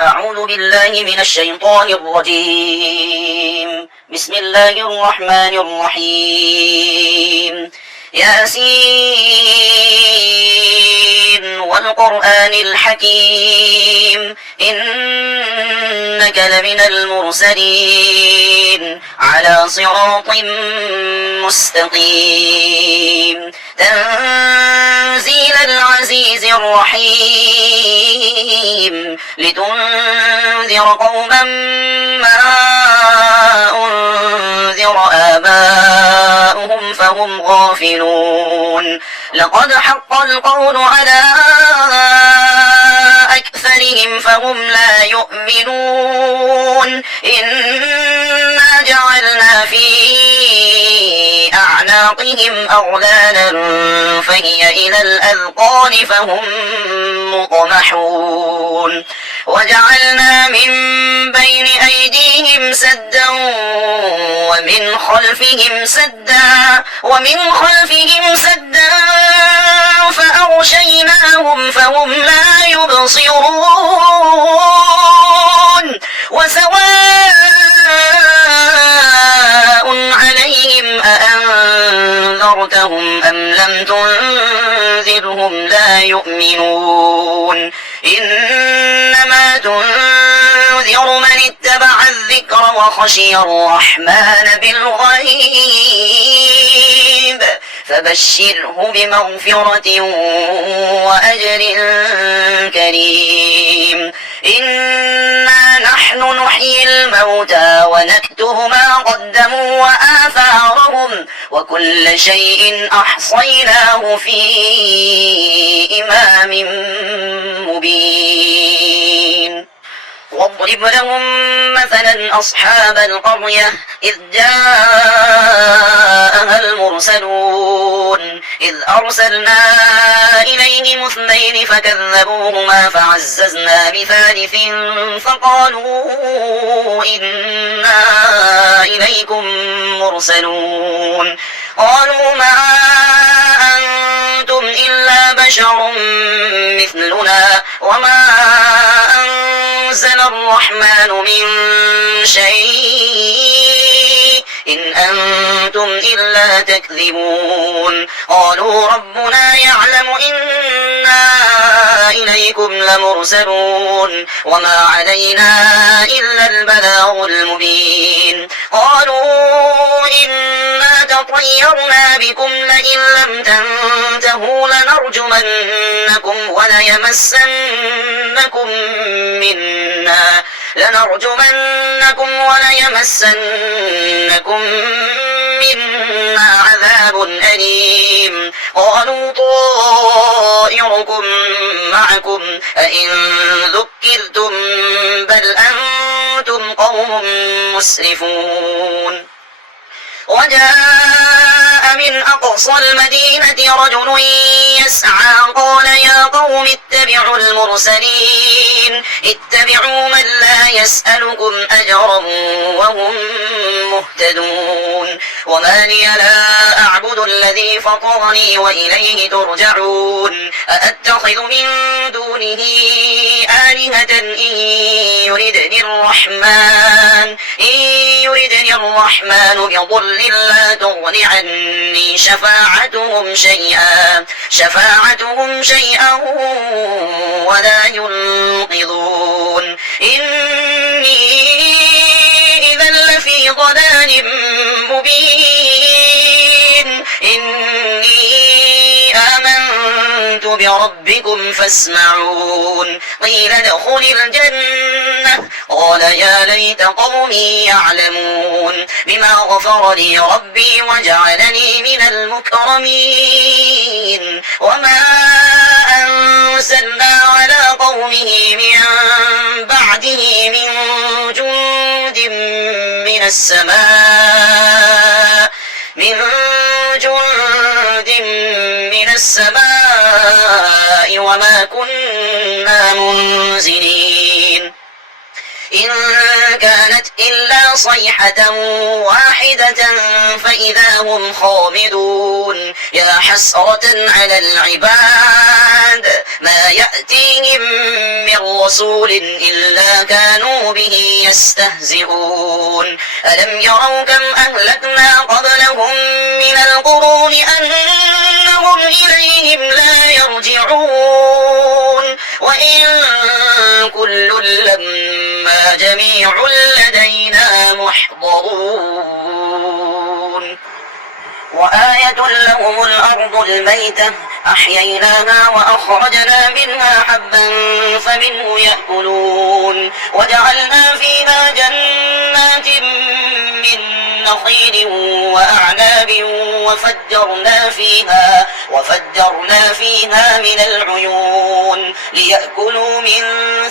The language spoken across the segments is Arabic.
أعوذ بالله من الشيطان الرجيم. بسم الله الرحمن الرحيم. ياسين والقرآن الحكيم إنك لمن المرسلين على صراط مستقيم تنزيل العزيز الرحيم لتنذر قوما ما أنذر آباؤهم فهم غافلون لقد حق القول على أكثرهم فهم لا يؤمنون إنا جعلنا في أعناقهم أغلالا فهي إلى الأذقان فهم مقمحون وجعلنا من بين أيديهم سدا ومن خلفهم سدا فأغشيناهم فهم لا يبصرون وسواء عليهم أأنذرتهم أم لم تنذرهم لا يؤمنون إنما تنذر من اتبع الذكر وخشي الرحمن بالغيب فبشره بمغفرة وأجر كريم إنا نحن نحيي الموتى ونكتب ما قدموا وآثارهم وكل شيء أحصيناه في إمام مبين واضرب لهم مثلا أصحاب القرية إذ جاءها المرسلون إذ أرسلنا إليهم اثنين فكذبوهما فعززنا بثالث فقالوا إنا إليكم مرسلون قالوا ما أنتم إلا بشر مثلنا وما أنزل الرحمن من شيء إن أنتم إلا تكذبون قالوا ربنا يعلم إنا إليكم لمرسلون وما علينا إلا البلاغ المبين قالوا إنا تطيرنا بكم لئن لم تنتهوا لنرجمنكم وليمسنكم منا عذاب أليم قالوا طائركم معكم أئن ذكرتم بل أنتم قوم مسرفون وجاء من أقصى المدينة رجل يسعى قال يا قوم اتبعوا المرسلين اتبعوا من لا يسألكم أجرا وهم مهتدون وما لي لا أعبد الذي فطرني وإليه ترجعون أأتخذ من دونه آلهة إن يردني الرحمن بضر لا تغن عني شفاعتهم شيئا ولا ينقذون إني إذا لفي ضلال مبين إني آمنت بربكم فاسمعون قيل ادخل الجنة قال يا ليت قومي يعلمون بما غفر لي ربي وجعلني من المكرمين وما أنزلنا على قومه من بعده من جند من السماء وما كنا منزلين إن كانت إلا صيحة واحدة فإذا هم خامدون يا حسرة على العباد ما يأتيهم من رسول إلا كانوا به يستهزئون ألم يروا كم أهلكنا قبلهم من القرون أنهم إليهم لا يرجعون وإن كل لما جميع لدينا محضرون وآية لهم الأرض الميتة أحييناها وأخرجنا منها حبا فمنه يأكلون وجعلنا فيها جنات من نخيل وأعناب وفجرنا فيها من العيون ليأكلوا من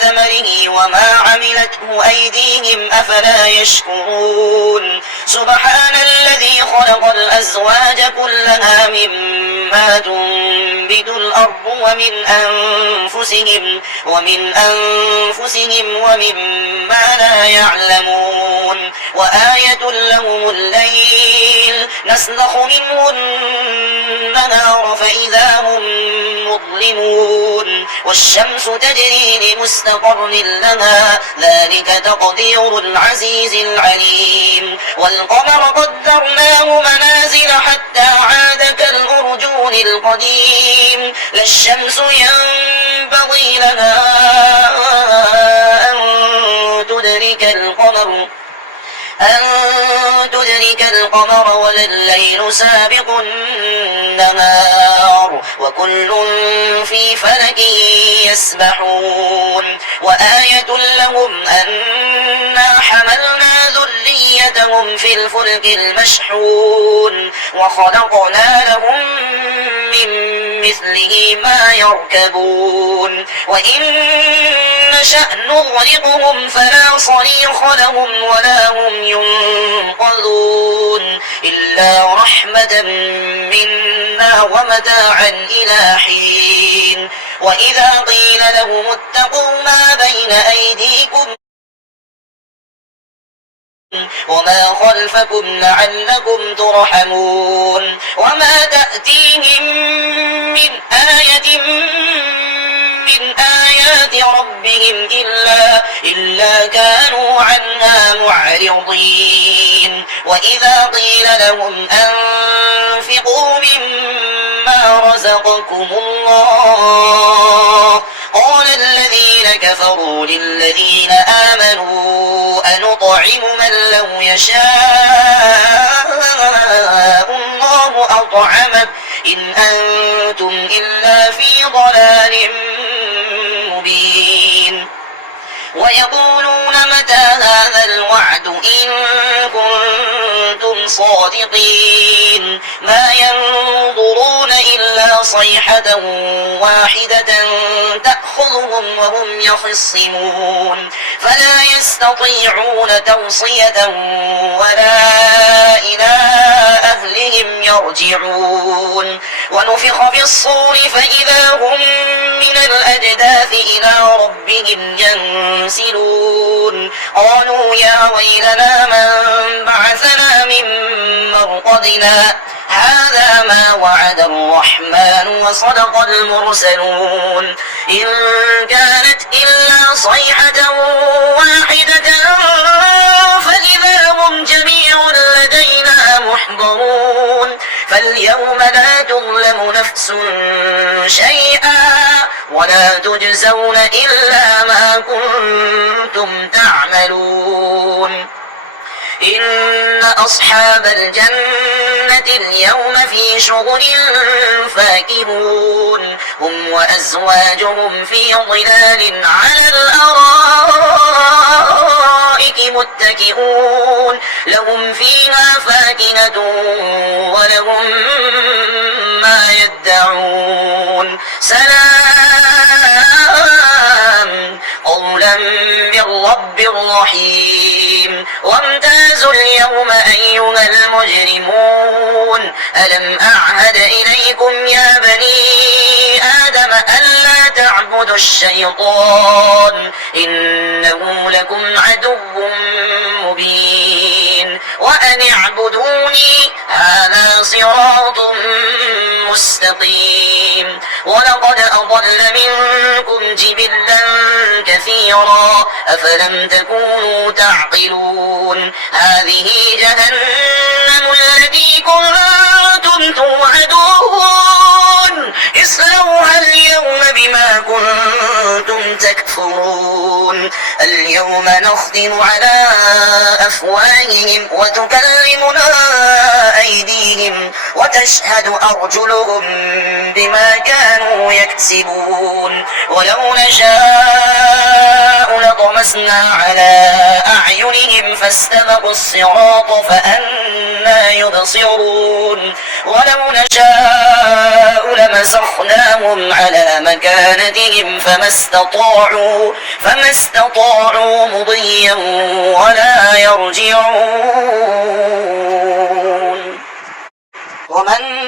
ثمره وما عملته أيديهم أفلا يشكرون سبحان الذي خلق الأزواج كلها مما تنبت الأرض ومن أنفسهم ومما لا يعلمون وآية لهم الليل نسلخ منه النهار فإذا هم مظلمون والشمس تجري لمستقر لها ذلك تقدير العزيز العليم والقمر قدرناه منازل حتى عاد كالأرجون القديم لا الشمس ينبغي لها أن تدرك القمر ولا الليل سابق النهار وكل في فلك يسبحون وآية لهم أنا حملنا ذريتهم في الفلك المشحون وخلقنا لهم من مثله ما يركبون وإن نشأ نغرقهم فلا صريخ لهم ولا هم ينقذون إلا رحمة منا ومتاعا إلى حين وإذا قيل لهم اتقوا ما بين أيديكم وما خلفكم لعلكم ترحمون وما تأتيهم من آية من آيات ربهم إلا كانوا عنها معرضين وإذا قيل لهم أنفقوا مما رزقكم الله قال الذين كفروا للذين آمنوا أنطعم من لو يشاء الله أطعمه إن أنتم إلا في ضلال مبين ويقولون متى هذا الوعد إن كنتم صادقين ما ينظرون إلا صيحة واحدة تأخذهم وهم يخصمون فلا يستطيعون توصية ولا إلى أهلهم يرجعون ونفخ في الصور فإذا هم من الأجداث إلى ربهم ينسلون قالوا يا ويلنا من بعثنا من مرقدنا هذا ما وعد الرحمن وصدق المرسلون إن كانت إلا صيحة واحدة فإذا هم جميع لدينا محضرون فاليوم لا تظلم نفس شيئا ولا تجزون إلا ما كنتم تعملون إن أصحاب الجنة اليوم في شغل فاكهون هم وأزواجهم في ظلال على الأرائك متكئون لهم فيها فاكهة ولهم ما يدعون سلام قولا من رب رحيم وامتازوا اليوم أيها المجرمون ألم أعهد إليكم يا بني آدم ألا تعبدوا الشيطان إنه إنه لكم عدو مبين وأن اعبدوني هذا صراط مستقيم ولقد أضل منكم جبلا كثيرا أفلم تكونوا تعقلون هذه جهنم التي كنتم توعدون اصلوها اليوم بما كنتم تكفرون اليوم نختم على أفواههم وتكلمنا أيديهم وتشهد أرجلهم بما كانوا يكسبون ولو نشاء لطمسنا على أعينهم فاستبقوا الصراط فأنى يبصرون ولو نشاء لمسخناهم على مكانتهم فما استطاعوا مضيا ولا يرجعون ومن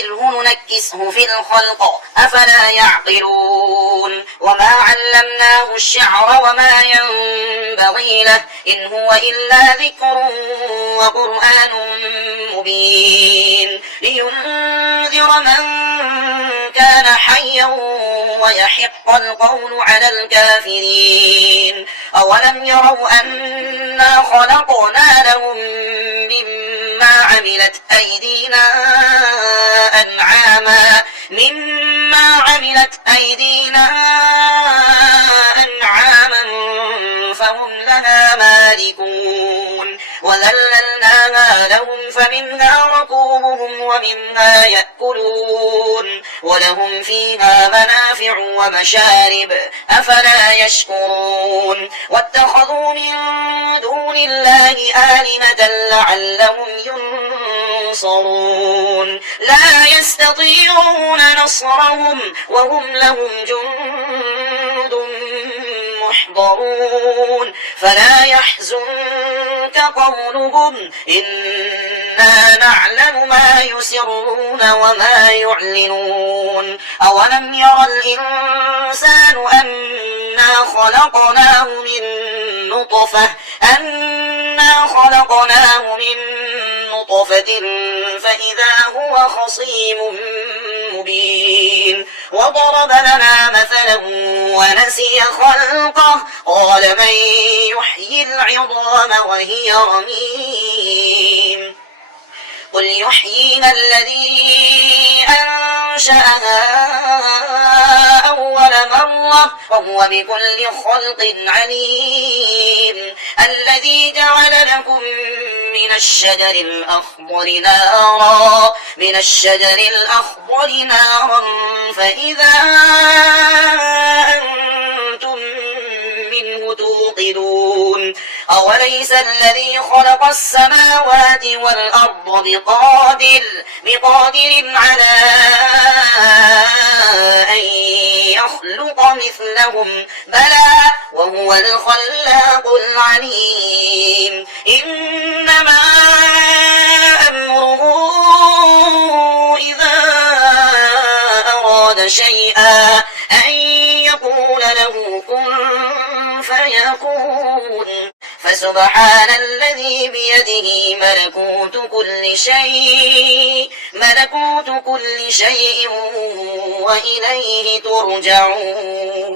نعمره ننكسه في الخلق أفلا يعقلون وما علمناه الشعر وما ينبغي له إن هو إلا ذكر وقرآن مبين لينذر من كان حيا ويحق القول على الكافرين أولم يروا أنا خلقنا لهم مما عملت أيدينا أنعاما فهم لها مالكون وذللناها لهم فمنها ركوبهم ومنها يأكلون ولهم فيها منافع ومشارب أفلا يشكرون واتخذوا من دون الله آلهة لعلهم ينصرون لا يستطيعون نصرهم وهم لهم جند محضرون فلا يحزنك قولهم إنا نعلم ما يسرون وما يعلنون أولم ير الإنسان أنا خلقناه من نطفة فإذا هو خصيم مبين وضرب لنا مثلا ونسي خلقه قال من يحيي العظام وهي رميم قل يحييها الذي أنشأها أول مرة وهو بكل خلق عليم الذي جعل لكم من الشجر الأخضر نارا فإذا أنتم منه توقدون أوليس الذي خلق السماوات والأرض بقادر على أن يخلق مثلهم بلى وهو الخلاق العليم إنما أمره إذا أراد شيئا أن يقول له كن فيكون فسبحان الذي بيده ملكوت كل شيء وإليه ترجعون